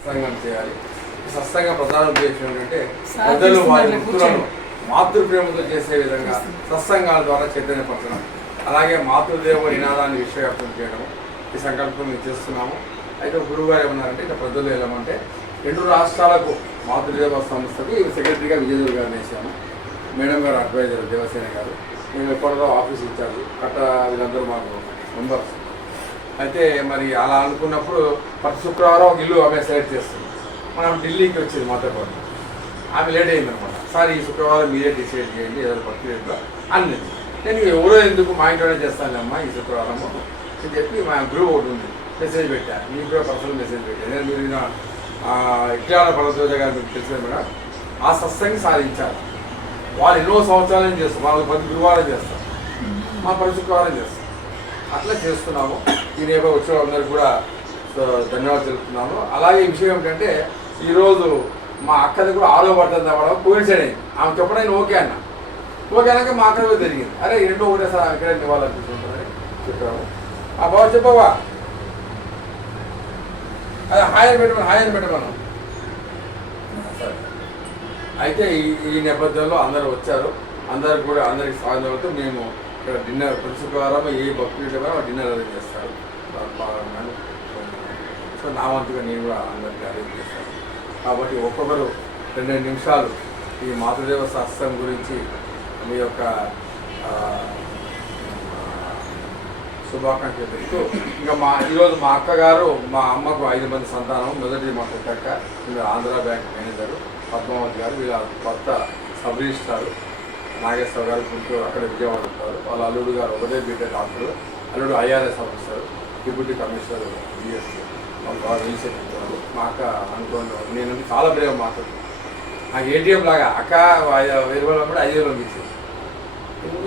సత్సంగం చేయాలి. సత్సంగ ప్రధాన ఉద్దేశం ఏంటంటే ప్రజలు వారి వృత్తులను మాతృప్రేమతో చేసే విధంగా సత్సంగాల ద్వారా చైతన్యపరచడం, అలాగే మాతృదేవ నినాదాన్ని విశ్వవ్యాప్తం చేయడం ఈ సంకల్పం మేము చేస్తున్నాము. అయితే గురువుగారు ఏమన్నారంటే ఇక ప్రజలు వెళ్ళమంటే 2 రాష్ట్రాలకు మాతృదేవ సంస్థకి సెక్రటరీగా విజయదేవి గారిని వేసాము. మేడం గారు అడ్వైజర్ దేవసేన గారు, మేము ఎప్పటిదో ఆఫీస్ ఇచ్చారు కట్ట, వీళ్ళందరూ మాకు మెంబర్స్. అయితే మరి అలా అనుకున్నప్పుడు ప్రతి శుక్రవారం ఒక ఇల్లు ఆమె సెలెక్ట్ చేస్తుంది. మనం ఢిల్లీకి వచ్చేది మాతో పాటు. ఆమె లేట్ అయిందనమాట. సార్ ఈ శుక్రవారం మీరే డిసైడ్ చేయండి ఏదో పర్టికులర్గా అన్నది. నేను ఎవరో ఎందుకు మా ఇంట్లోనే చేస్తానమ్మా ఈ శుక్రవారము అని చెప్పి మా గ్రూప్ ఒకటి ఉంది, మెసేజ్ పెట్టాను. మీకు కూడా పర్సనల్ మెసేజ్ పెట్టాను. నేను మీరు ఇట్లా పరశోజ గారు మీకు తెలిసిన మేడం ఆ సత్సంగి సాధించారు. వాళ్ళు ఎన్నో సంవత్సరాల నుంచి చేస్తారు. వాళ్ళు 10 గురువారం చేస్తారు, మా 10 శుక్రవారం చేస్తారు. అట్లా చేస్తున్నాము. ఈ నేపథ్యం వచ్చిన అందరికీ కూడా ధన్యవాదాలు తెలుపుతున్నాము. అలాగే ఈ విషయం ఏంటంటే ఈరోజు మా అక్కది కూడా ఆరో పడుతుంది అవ్వడం కోయిన్సైడ్ అయింది. ఆమె చెప్పడం ఓకే అన్న, ఓకే అన్నాక మా అక్కడ జరిగింది. అరే 2 ఒకటే సార్ ఇక్కడ ఇవ్వాలనిపిస్తుంటుందని చెప్పాము. ఆ బాబు చెప్పవా అదే హాయ్ అని పెట్టమను. సరే, అయితే ఈ నేపథ్యంలో అందరూ వచ్చారు. అందరికి స్వాగతంతో మేము ఇక్కడ డిన్నర్ ప్రతి శుక్రవారం ఏ భక్తులు డిన్నర్ అరేంజ్ చేస్తారు. సో నా వంతుగా నేను కూడా అందరికీ అరేంజ్ చేస్తాను. కాబట్టి ఒక్కొక్కరు 2 నిమిషాలు ఈ మాతృదేవ సత్సంగం గురించి మీ యొక్క శుభాకాంక్షలు చెప్తూ ఇంకా ఈరోజు మా అక్కగారు, మా అమ్మకు 5 మంది సంతానం. మొదటిది మా కొత్తక్క, వీళ్ళు ఆంధ్ర బ్యాంక్ మేనేజరు పద్మావతి గారు, వీళ్ళ కొత్త సబ్ రిజిస్ట్రారు నాగేశ్వర గారు గుంటూరు, అక్కడ విజయవాడ ఉంటారు. వాళ్ళ అల్లుడు గారు ఒకటే బీటే డాక్టర్, అల్లుడు IRS officer, deputy commissioner BSc, వాళ్ళు బాగా రీసెంట్. మా అక్క అనుకోండి నేను చాలా ప్రేమ మాట్లాడు. నాకు ATM లాగా అక్క 1000 కూడా 5,000 పంపించింది.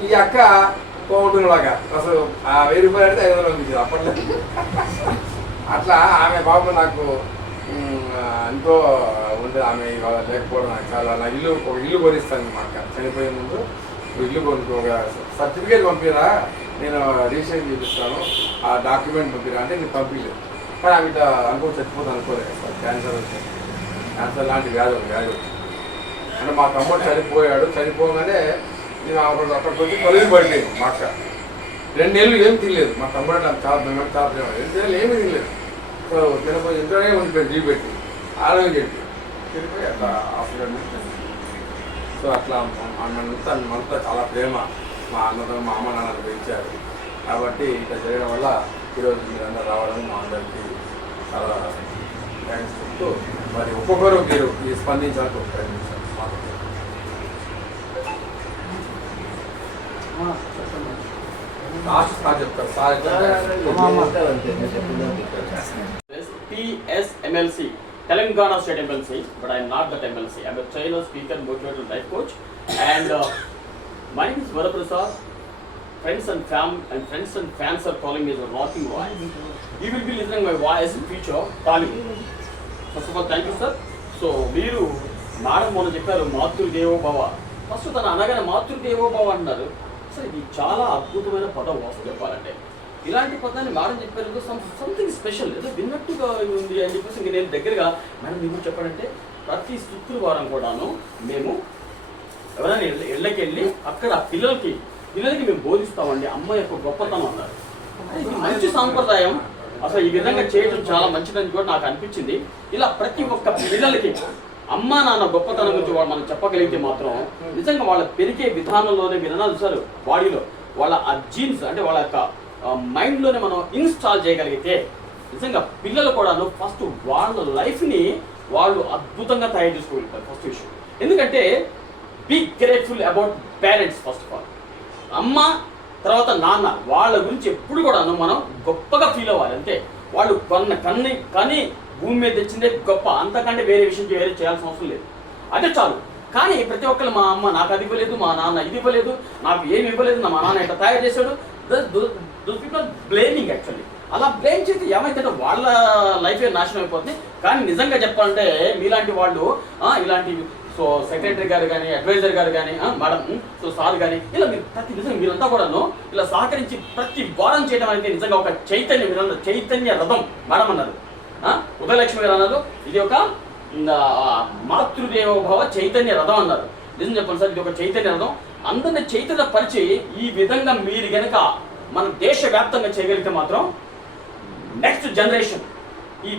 ఈ అక్క పోగొట్టులాగా అసలు 1000 రూపాయలు అంటే 500 పంపించింది అప్పట్లో. అట్లా ఆమె బాబు నాకు ఎంతో ఉంది. ఆమె ఇవాళ లేకపోవడం నాకు చాలా, నా ఒక ఇల్లు కొనిస్తాను. మా అక్క చనిపోయే ముందు ఇల్లు కొనుక్కో, సర్టిఫికేట్ పంపిరా, నేను రిజిస్ట్రేషన్ చేపిస్తాను, ఆ డాక్యుమెంట్ పంపిరా అంటే నేను పంపించలేదు. కానీ ఆమె ఇట్లా చచ్చిపోతాను అనుకోలేదు. క్యాన్సర్ వచ్చింది, క్యాన్సర్ లాంటి వ్యాధి వచ్చింది. అంటే మా తమ్ముడు చనిపోయాడు. చనిపోగానే నేను అక్కడికి వచ్చి కలిగి పడిపోయాను. మా అక్క 2 నెలలు ఏం తినలేదు. మా తమ్ముడు నాకు చాలా ప్రేమ 2 నెలలు ఏమీ తినలేదు. సో తినపోయి ఇంట్లోనే ఉండిపోయింది, జీవి పెట్టి ఆరోగ్యం చెప్పి తిరిగిపోయి అట్లా హాస్పిటల్. సో అట్లా మనతో చాలా ప్రేమ మా అన్నతో మా అమ్మ నాన్నలు పెంచారు. కాబట్టి ఇట్లా చేయడం వల్ల ఈరోజు మీరందరూ రావడం మా అందరికీ చాలా థ్యాంక్స్ చెప్తూ మరి ఒక్కొక్కరు మీరు ఈ స్పందించాలని ప్రయత్నించారు. లాస్ట్ సార్ చెప్తారు. Sir TSMLC, Telangana State MLC, but I am not that MLC. I am a trainer, speaker, motivator, life coach, and my name is Varaprasad. Friends and fans are calling me as a rocking voice. You will be listening my voice in future. First of all, thank you, sir. So, మీరు madam మొన్న చెప్పారు మాతృదేవో భవ. First తను అనగానే మాతృదేవో భవ అన్నారు. Sir ఇది చాలా అద్భుతమైన పదం వాస్తవం చెప్పాలంటే. ఇలాంటి పదాన్ని మేడం చెప్పారు సంథింగ్ స్పెషల్, ఏదో విన్నట్టుగా ఉంది అని చెప్పేసి ఇంక నేను దగ్గరగా మేడం మీకు చెప్పాలంటే ప్రతి శుక్రవారం కూడాను మేము ఎవరైనా ఇళ్ళకి వెళ్ళి అక్కడ పిల్లలకి మేము బోధిస్తామండి అమ్మ యొక్క గొప్పతనం అన్నారు. ఇది మంచి సాంప్రదాయం, అసలు ఈ విధంగా చేయడం చాలా మంచిదని కూడా నాకు అనిపించింది. ఇలా ప్రతి ఒక్క పిల్లలకి అమ్మ నాన్న గొప్పతనం గురించి వాళ్ళు మనం చెప్పగలిగితే మాత్రం నిజంగా వాళ్ళ పెరిగే విధానంలోనే మీరు అన్నారు సార్, బాడీలో వాళ్ళ ఆ జీన్స్ అంటే వాళ్ళ యొక్క మైండ్లోనే మనం ఇన్స్టాల్ చేయగలిగితే నిజంగా పిల్లలు కూడాను ఫస్ట్ వాళ్ళ లైఫ్ని వాళ్ళు అద్భుతంగా తయారు చేసుకోగలుగుతారు. ఫస్ట్ విషయం ఎందుకంటే be grateful about parents. First of all అమ్మ తర్వాత నాన్న వాళ్ళ గురించి ఎప్పుడు కూడాను మనం గొప్పగా ఫీల్ అవ్వాలి. అంతే, వాళ్ళు కానీ భూమి మీద తెచ్చిందే గొప్ప, అంతకంటే వేరే విషయం వేరే చేయాల్సిన అవసరం లేదు, అదే చాలు. కానీ ప్రతి ఒక్కరు మా అమ్మ నాకు అది ఇవ్వలేదు, మా నాన్న ఇది ఇవ్వలేదు, నాకు ఏమి ఇవ్వలేదు, మా నాన్న ఎట్లా తయారు చేశాడు, దోస్ పీపుల్ బ్లేమింగ్. యాక్చువల్లీ అలా బ్లేమ్ చేస్తే ఏమైతే వాళ్ళ లైఫే నాశనం అయిపోతుంది. కానీ నిజంగా చెప్పాలంటే మీలాంటి వాళ్ళు ఇలాంటి సో సెక్రటరీ గారు కానీ అడ్వైజర్ గారు కానీ మేడం సో సార్ కానీ ఇలా మీరు ప్రతి నిజంగా మీరంతా కూడాను ఇలా సహకరించి ప్రతి వారం చేయడం అనేది నిజంగా ఒక చైతన్య రథం మేడం అన్నారు. ఉదయలక్ష్మి గారు అన్నారు ఇది ఒక మాతృదేవోభవ చైతన్య రథం అన్నారు. నిజం చెప్పండి సార్, ఇది ఒక చైతన్య రథం. అందరిని చైతన్య పరిచి ఈ విధంగా మీరు కనుక మన దేశవ్యాప్తంగా చేయగలిగితే మాత్రం నెక్స్ట్ జనరేషన్ ఈ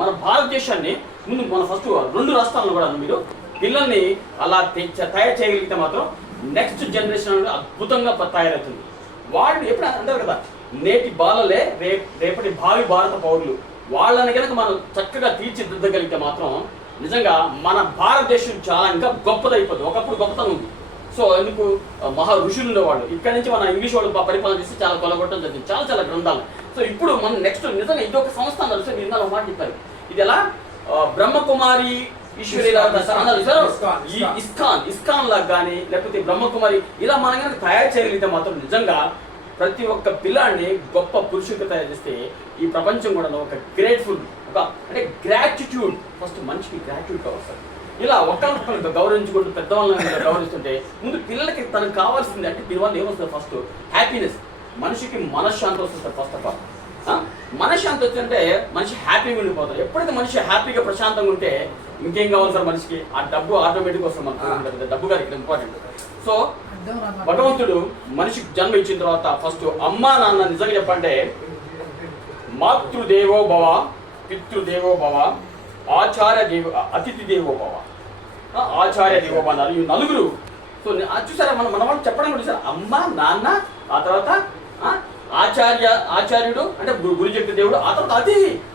మన భారతదేశాన్ని ముందు మన ఫస్ట్ 2 రాష్ట్రాలను కూడా మీరు పిల్లల్ని అలా తయారు చేయగలిగితే మాత్రం నెక్స్ట్ జనరేషన్ అనేది అద్భుతంగా తయారవుతుంది. వాళ్ళు ఎప్పుడు అంటారు కదా, నేటి బాలలే రేపటి భావి భారత పౌరులు. వాళ్ళని కనుక మనం చక్కగా తీర్చిదిద్దగలిగితే మాత్రం నిజంగా మన భారతదేశం చాలా ఇంకా గొప్పదైపోతుంది. ఒకప్పుడు గొప్పతనం ఉంది. సో ఎందుకు మహా ఋషులు ఉండేవాళ్ళు. ఇక్కడ నుంచి మన ఇంగ్లీష్ వాళ్ళు పరిపాలన చేసి చాలా కొలగొట్టడం జరిగింది, చాలా చాలా గ్రంథాలు. సో ఇప్పుడు మనం నెక్స్ట్ నిజంగా ఇది ఒక సంస్థ అన్నారు సార్, నిన్న మాట చెప్పారు. ఇది ఎలా బ్రహ్మకుమారి ఈశ్వరి ఇస్కాన్ లాగా కానీ లేకపోతే బ్రహ్మకుమారి ఇలా మనం కనుక తయారు చేయగలిగితే మాత్రం నిజంగా ప్రతి ఒక్క పిల్లాడిని గొప్ప పురుషుడిగా తయారు చేస్తే ఈ ప్రపంచం కూడా ఒక గ్రేట్ఫుల్ అంటే గ్రాటిట్యూడ్, ఫస్ట్ మనిషికి గ్రాటిట్యూడ్ కావాలి సార్. ఇలా ఒకరికొకరితో గౌరవించుకుంటూ పెద్దవాళ్ళని గౌరవిస్తుంటే ముందు పిల్లలకి తనకు కావాల్సింది అంటే దీనివల్ల ఏమొస్తుంది, ఫస్ట్ హ్యాపీనెస్, మనిషికి మనశ్శాంతి వస్తుంది సార్. ఫస్ట్ ఆఫ్ ఆల్ మనశ్శాంతి వచ్చిందంటే మనిషి హ్యాపీగా ఉండిపోతారు. ఎప్పుడైతే మనిషి హ్యాపీగా ప్రశాంతంగా ఉంటే ఇంకేం కావాలి సార్ మనిషికి, ఆ డబ్బు ఆటోమేటిక్గా వస్తుంది మనకు. డబ్బు గారు ఇక్కడ ఇంపార్టెంట్. సో భగవంతుడు మనిషికి జన్మ ఇచ్చిన తర్వాత ఫస్ట్ అమ్మా నాన్న నిజంగా చెప్పంటే మాతృదేవో భవ, పితృదేవో భవ, అతిథి దేవో భవ, ఆచార్య దేవో భవ అన్నారు ఈ నలుగురు. సో చూసారా మన వాళ్ళు చెప్పడం కూడా సార్, అమ్మ నాన్న, ఆ తర్వాత ఆచార్యుడు అంటే గురు చెప్పే దేవుడు, ఆ తర్వాత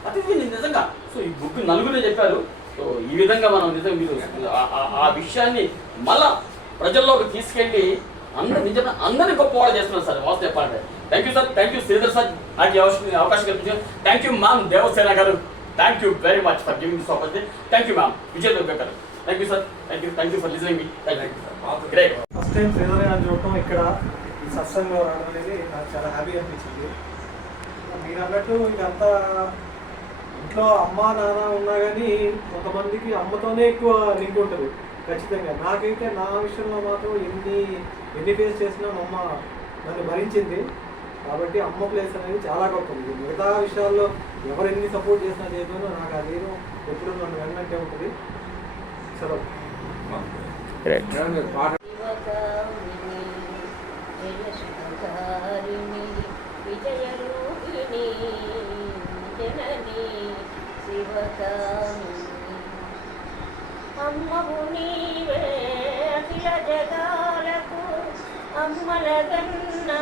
అతిథి నిజంగా. సో ఈ బుక్ నలుగురే చెప్పారు. సో ఈ విధంగా మనం నిజంగా మీరు ఆ విషయాన్ని మళ్ళా ప్రజల్లోకి తీసుకెళ్ళి అందరినీ గొప్పవాళ్ళు చేస్తున్నారు సార్. వాస్తు చెప్పాలంటే thank you sir, thank you Sridhar sir, నాకు అవకాశం కల్పించారు. Thank you ma'am Devasena garu, thank you very much for giving this opportunity. Thank you ma'am Vijay Durga garu, thank you sir, thank you for listening me. Great. First time Sridhar garu చూడటం ఇక్కడ ఈ సత్సంగంలో రావడం అనేది నాకు చాలా హ్యాపీ అనిపించింది. మీరు అన్నట్టు ఇదంతా ఇంట్లో అమ్మ నాన్న ఉన్నా కానీ కొంతమందికి అమ్మతోనే ఎక్కువ లింక్ ఉంటుంది ఖచ్చితంగా. నాకైతే నా విషయంలో మాత్రం ఎన్ని ఫేస్ చేసినా మా అమ్మ నన్ను భరించింది. కాబట్టి అమ్మ ప్లేస్ అనేది చాలా గొప్పది. మిగతా విషయాల్లో ఎవరు ఎన్ని సపోర్ట్ చేసినా చేయను, నాకు అదేదో ఎప్పుడు నన్ను వెన్నంటే ఉంటుంది. చలో అమ్మవు నీవే అఖిల జగాలకు అమ్మలగన్నా,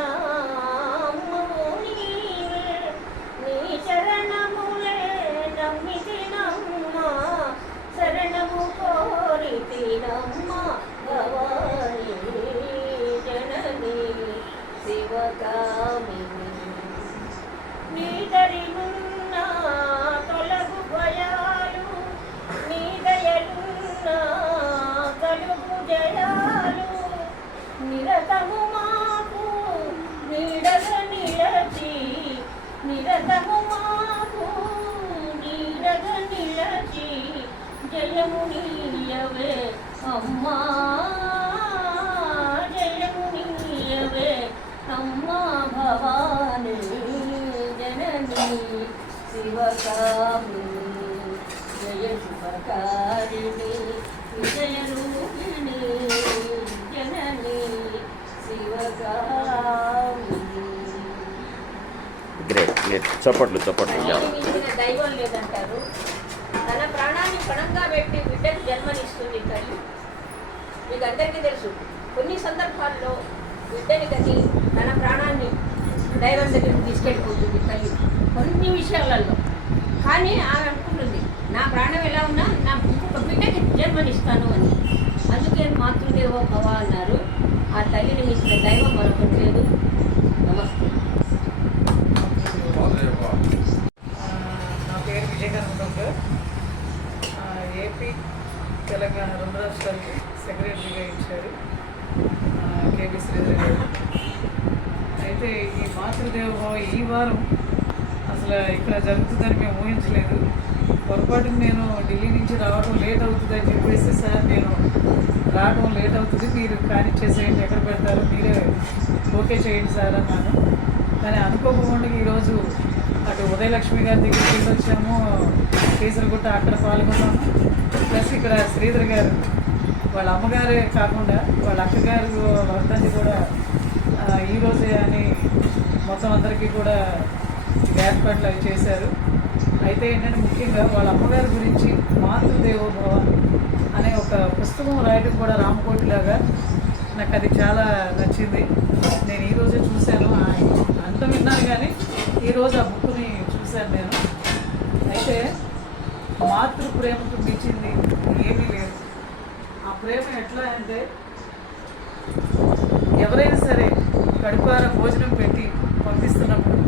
అమ్మవు నీవే నీ శరణములే నమ్మితినమ్మ, శరణము కోరితినమ్మ భవాని జనని శివకామిని. నీ దరినున్న తొలగు భయాలు, నీ దయలున్న కలుగు జయాలు, నిరతము మాకు నీడగ నిలచి, నిరతము మాకు నీడగ నిలచి, జయము నీయవే అమ్మా, జయము నీయవే అమ్మా భవాని జనని శివకామిని, జయ శుభకారిణి విజయ రూపిణి జనని శివకామిని. గ్రేట్. చప్పట్లు. మించిన దైవం లేదంటారు. తన ప్రాణాన్ని పణంగా పెట్టి బిడ్డకు జన్మనిస్తుంది తల్లి. మీకు అందరికీ తెలుసు, కొన్ని సందర్భాల్లో బిడ్డని కని తన ప్రాణాన్ని దైవం దగ్గరికి తీసుకెళ్ళిపోతుంది తల్లి కొన్ని విషయాలలో. కానీ ఆమె అనుకుంటుంది, నా ప్రాణం ఎలా ఉన్నా నా ఇంకొక బిడ్డకి జన్మనిస్తాను అని. అందుకే మాతృదేవో భవ అన్నారు. ఆ తల్లిని మించిన దైవం మరొకటి లేదు. నమస్తే. నా పేరు విజయకర్మ. ఏపీ తెలంగాణ 2 రాష్ట్రాలకి సెక్రటరీగా ఇచ్చారు కేబీ శ్రీధర్ గారు. అయితే ఈ మాతృదేవో ఈ వారం అసలు ఇక్కడ జరుగుతుందని మేము ఊహించలేదు. పొరపాటున నేను ఢిల్లీ నుంచి రావడం లేట్ అవుతుందని చెప్పేసి, సార్ నేను రావడం లేట్ అవుతుంది, మీరు కానిచ్చేసేయండి, ఎక్కడ పెడతారో మీరే ఓకే చేయండి సార్ అన్నాను. కానీ అనుకోకుండా ఈరోజు అటు ఉదయలక్ష్మి గారి దగ్గరికి వెళ్ళి వచ్చాము, కేసరగుట్ట అక్కడ పాల్గొన్నాము. ప్లస్ ఇక్కడ శ్రీధర్ గారు వాళ్ళ అమ్మగారే కాకుండా వాళ్ళ అక్కగారు వర్ధంతి కూడా ఈరోజే అని మొత్తం అందరికీ కూడా ఏర్పాట్లు అవి చేశారు. అయితే ఏంటంటే ముఖ్యంగా వాళ్ళ అమ్మగారి గురించి మాతృదేవోభవ అనే ఒక పుస్తకం రాయడం కూడా రామకోటిలాగా నాకు అది చాలా నచ్చింది. నేను ఈరోజే చూశాను, అంత విన్నాను కానీ ఈరోజు ఆ బుక్ని చూశాను నేను. అయితే మాతృ ప్రేమకు మించింది ఏమీ లేదు. ఆ ప్రేమ ఎట్లా అంటే ఎవరైనా సరే కడుపార భోజనం పెట్టి పంపిస్తున్నప్పుడు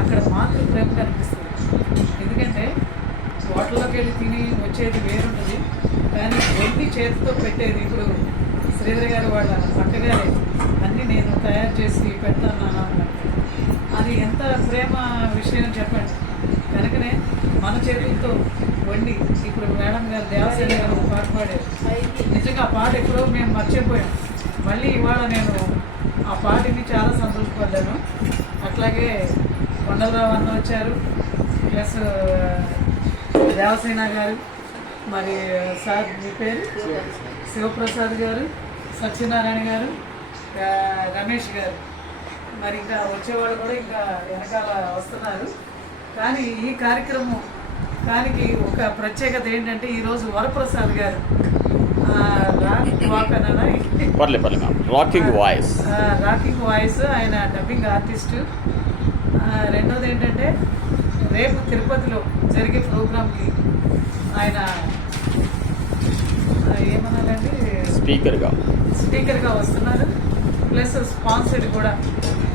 అక్కడ మాతృ ప్రేమ కనిపిస్తుంది. ఎందుకంటే హోటల్లోకి వెళ్ళి తిని వచ్చేది వేరుంటుంది, కానీ వండి చేతితో పెట్టేది ఇప్పుడు శ్రీధర్ గారు వాళ్ళ అక్కగారే అన్నీ నేను తయారు చేసి పెడతాను అన్నారు. అది ఎంత ప్రేమ విషయం చెప్పండి. కనుకనే మన చేతులతో వండి ఇప్పుడు మేడం గారు దేవసేన గారు ఒక పాట పాడారు. నిజంగా ఆ పాట ఎప్పుడో మేము మర్చిపోయాం. మళ్ళీ ఇవాళ నేను ఆ పాటని చాలా సంతోషపడ్డాను. అట్లాగే కొండలరావు అన్న వచ్చారు, ప్లస్ దేవసేన గారు, మరి సార్ మీ పేరు శివప్రసాద్ గారు, సత్యనారాయణ గారు, రమేష్ గారు, మరి ఇంకా వచ్చేవాళ్ళు కూడా ఇంకా వెనకాల వస్తున్నారు. కానీ ఈ కార్యక్రమానికి ఒక ప్రత్యేకత ఏంటంటే ఈరోజు వరప్రసాద్ గారు రాకింగ్ వాయిస్ ఆయన డబ్బింగ్ ఆర్టిస్టు. రెండోది ఏంటంటే రేపు తిరుపతిలో జరిగే ప్రోగ్రామ్కి ఆయన ఏమన్నారండి స్పీకర్గా వస్తున్నారు. ప్లస్ స్పాన్సర్డ్ కూడా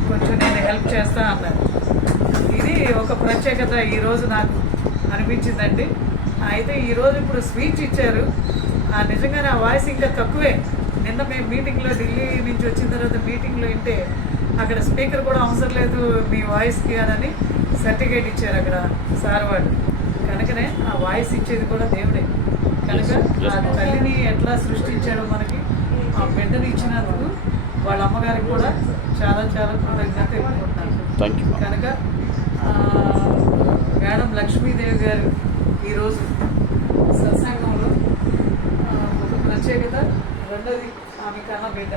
కొంచెం నేను హెల్ప్ చేస్తా అన్నారు. ఇది ఒక ప్రత్యేకత ఈరోజు నాకు అనిపించిందండి. అయితే ఈరోజు ఇప్పుడు స్పీచ్ ఇచ్చారు. నిజంగానే ఆ వాయిస్ ఇంకా తక్కువే. నిన్న మేము మీటింగ్లో ఢిల్లీ నుంచి వచ్చిన తర్వాత మీటింగ్లో వింటే అక్కడ స్పీకర్ కూడా అవసరం లేదు మీ వాయిస్కి అని సర్టిఫికేట్ ఇచ్చారు అక్కడ సార్ వాళ్ళు. కనుకనే ఆ వాయిస్ ఇచ్చేది కూడా దేవుడే. కనుక ఆ తల్లిని ఎట్లా సృష్టించాడో మనకి ఆ బిడ్డని ఇచ్చినందుకు వాళ్ళ అమ్మగారికి కూడా చాలా చాలా కృతజ్ఞత తెలుపుకుంటున్నాను. కనుక మేడం లక్ష్మీదేవి గారు ఈరోజు సత్సంగంలో ఒక ప్రత్యేకత. రెండోది ఆమె కన్నా బిడ్డ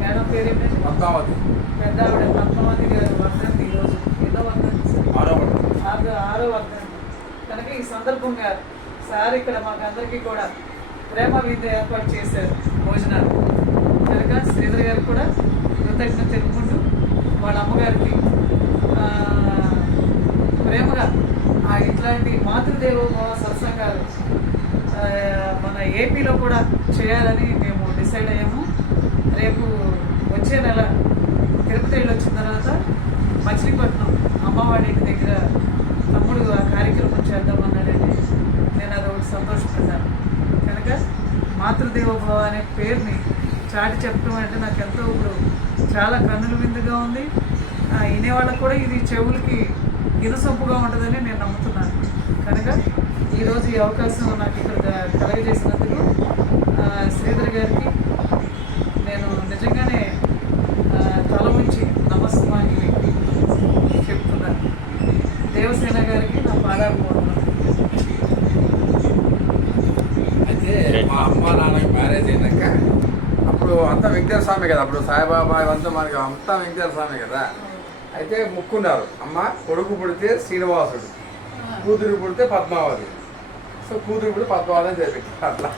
మేడం పేరు ఏమిటంటే పెద్ద ఆవిడ పద్మావతి గారు వర్ధంతి ఈరోజు. ఎన్నో వర్ధంతి? 6వ వర్ధంతి. కనుక ఈ సందర్భంగా సార్ ఇక్కడ మాకు అందరికీ కూడా ప్రేమ విందు ఏర్పాటు చేశారు భోజనాలు. కనుక శ్రీధర్ గారికి కూడా కృతజ్ఞత తెలుపుకుంటూ వాళ్ళ అమ్మగారికి ప్రేమగా ఇట్లాంటి మాతృదేవోభవ సత్సంగాలు మన ఏపీలో కూడా చేయాలని మేము డిసైడ్ అయ్యాము. రేపు వచ్చే నెల తిరుపతి వెళ్ళి వచ్చిన తర్వాత మచిలీపట్నం అమ్మవాడి ఇంటి దగ్గర తమ్ముడు ఆ కార్యక్రమం చేద్దామన్నాడండి. నేను అదొకటి సంతోషపడ్డాను. కనుక మాతృదేవోభవ అనే పేరుని చాటి చెప్పడం అంటే నాకు ఎంతో ఇప్పుడు చాలా కన్నుల విందుగా ఉంది. వినేవాళ్ళకు కూడా ఇది చెవులకి ఇనుసొంపుగా ఉంటుందని నేను నమ్ముతున్నాను. కనుక ఈరోజు ఈ అవకాశం నాకు ఇక్కడ కలగజేసినందుకు శ్రీధర్ గారికి నేను నిజంగానే తల ఉంచి నమస్కారాన్ని చెప్తున్నాను. దేవసేన గారికి నా పాదాలు పోతున్నాను. అయితే మా అమ్మ నాన్నకి మ్యారేజ్ అయినాక అప్పుడు అంతా వెంకటేశ్వర స్వామి కదా, అప్పుడు సాయిబాబా అంతా మనకి అంతా వెంకటేశ్వర స్వామి కదా. అయితే ముక్కున్నారు, అమ్మ కొడుకు పుడితే శ్రీనివాసుడు, కూతురు పుడితే పద్మావతి. సో కూతురు పుడితే పద్మావతి అని చెప్పి అట్లా